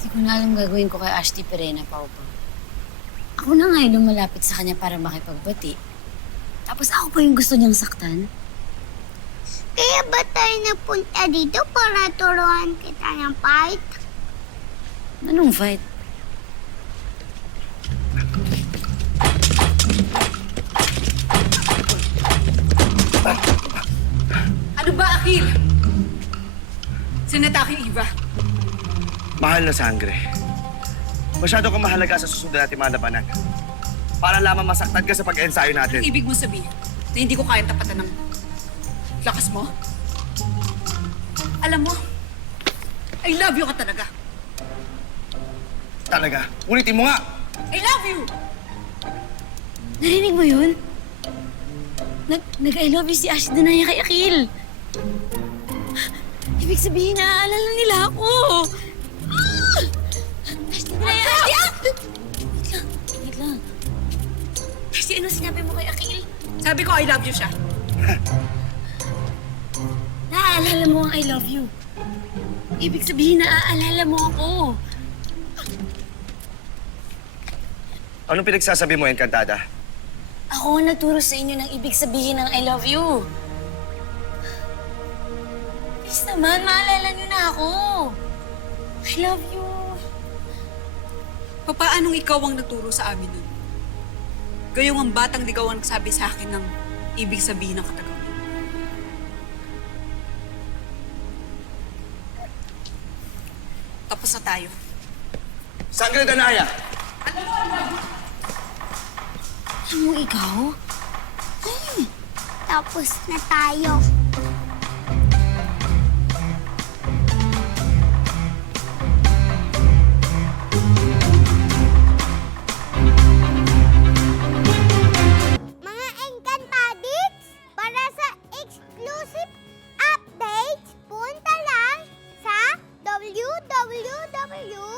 Hindi ko na alam gagawin ko kay Ashley Perena, Pao. Ako na nga yung lumalapit sa kanya para makipagbati. Tapos ako pa yung gusto niyang saktan. Kaya ba tayo napunta dito para turuan kita ng fight? Anong fight? Ano ba, Akil? Sinatake Eva. Mahal na sangre. Masyado kang mahalaga sa susunod natin mga labanan. Para lamang masaktan ka sa pag-ensayo natin. Ibig mo sabihin na hindi ko kayang tapatan ng lakas mo? Alam mo, I love you ka talaga. Talaga. Ulitin mo nga! I love you! Narinig mo yun? Nag-I love you si Ashley Danaya kay Akil. Ibig sabihin, naaalala nila ako. Ashley Danaya! Wait lang. Ashley, ano sinabi mo kay Akil? Sabi ko I love you siya. Naaalala mo ang I love you. Ibig sabihin, naaalala mo ako. Anong pinagsasabi mo, Encantada? Ako ang nagturo sa inyo ng ibig sabihin ng I love you. Please naman, maalala niyo na ako. I love you. Papaanong ikaw ang nagturo sa amin nun? Gayong ang batang ligaw ang nagsabi sa akin ng ibig sabihin ng katagawan. Tapos na tayo. Sangre Danaya! Alam mo ikaw? Tapos na tayo. Mga Encantadits, para sa exclusive updates, punta lang sa www